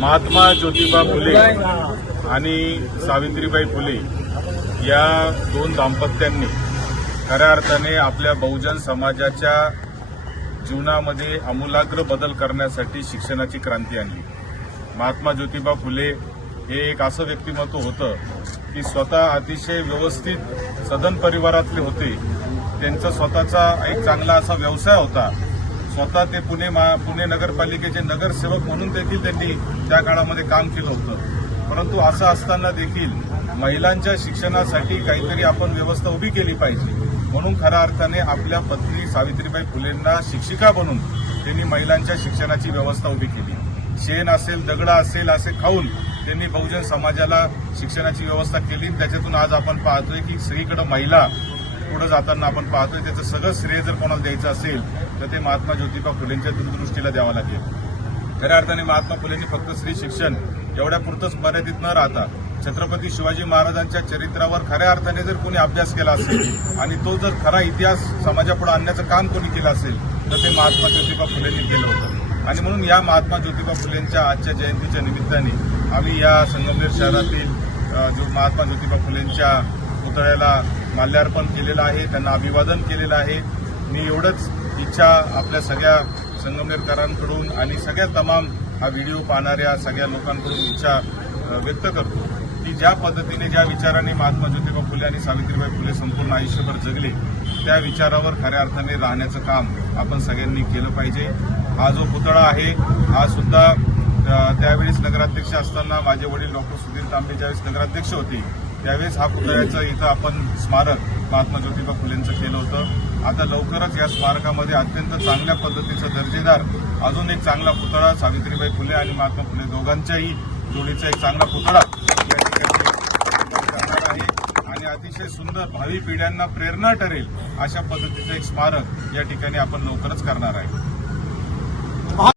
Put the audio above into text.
महात्मा ज्योतिबा फुले आणि सावित्रीबाई फुले या दोन दाम्पत्यांनी खऱ्या अर्थाने आपल्या बहुजन समाजाच्या जीवनामध्ये आमूलाग्र बदल करण्यासाठी शिक्षणाची क्रांती आणली. महात्मा ज्योतिबा फुले हे एक असं व्यक्तिमत्व होतं की स्वतः अतिशय व्यवस्थित सदन परिवारातले होते. त्यांचा स्वतःचा एक चांगला असा व्यवसाय होता. स्वतः ते पुणे मा- पुणे नगरपालिकेचे नगरसेवक म्हणून देखील त्यांनी त्या काळामध्ये काम केलं होतं. परंतु असं असताना देखील महिलांच्या शिक्षणासाठी काहीतरी आपण व्यवस्था उभी केली पाहिजे. म्हणून खऱ्या अर्थाने आपल्या पत्नी सावित्रीबाई फुलेंना शिक्षिका बनून त्यांनी महिलांच्या शिक्षणाची व्यवस्था उभी केली. शेण असेल दगडा असेल असे खाऊन त्यांनी बहुजन समाजाला शिक्षणाची व्यवस्था केली. त्याच्यातून आज आपण पाहतोय की सगळीकडे महिला पुढे जाताना आपण पाहतोय त्याचं सगळं श्रेय जर कोणाला द्यायचं असेल तर ते महात्मा ज्योतिबा फुलेंच्या दूरदृष्टीला द्यावं लागेल. खऱ्या अर्थाने महात्मा फुलेंनी फक्त स्त्री शिक्षण एवढ्यापुरतंच मर्यादित न राहता छत्रपती शिवाजी महाराजांच्या चरित्रावर खऱ्या अर्थाने जर कोणी अभ्यास केला असेल आणि तो जर खरा इतिहास समाजापुढे आणण्याचं काम कोणी केलं असेल तर ते महात्मा ज्योतिबा फुलेंनी केलं होतं. आणि म्हणून या महात्मा ज्योतिबा फुलेंच्या आजच्या जयंतीच्या निमित्ताने आम्ही या संगमनेर शहरातील जो महात्मा ज्योतिबा फुलेंच्या पुतळ्याला माल्यार्पण केलेलं आहे त्यांना अभिवादन केलेलं आहे. मी एवढंच इच्छा आपल्या सगळ्या संगमनेरकरांकडून आणि सगळ्या तमाम हा व्हिडिओ पाहणाऱ्या सगळ्या लोकांकडून इच्छा व्यक्त करतो की ज्या पद्धतीने ज्या विचारांनी महात्मा ज्योतिबा फुले आणि सावित्रीबाई फुले संपूर्ण आयुष्यभर जगले त्या विचारावर खऱ्या अर्थाने राहण्याचं काम आपण सगळ्यांनी केलं पाहिजे. हा जो पुतळा आहे हा सुद्धा त्यावेळेस नगराध्यक्ष असताना माझे वडील डॉक्टर सुधीर तांबे ज्यावेळेस नगराध्यक्ष होते त्यावेळेस हा पुतळ्याचं इथं आपण स्मारक महात्मा ज्योतिबा फुलेंचं केलं होतं. आता लवकरच या स्मारकामध्ये अत्यंत चांगल्या पद्धतीचं दर्जेदार अजून एक चांगला पुतळा सावित्रीबाई फुले आणि महात्मा फुले दोघांच्याही जोडीचा एक चांगला पुतळा या ठिकाणी आहे. आणि अतिशय सुंदर भावी पिढ्यांना प्रेरणा ठरेल अशा पद्धतीचं एक स्मारक या ठिकाणी आपण लवकरच करणार आहे.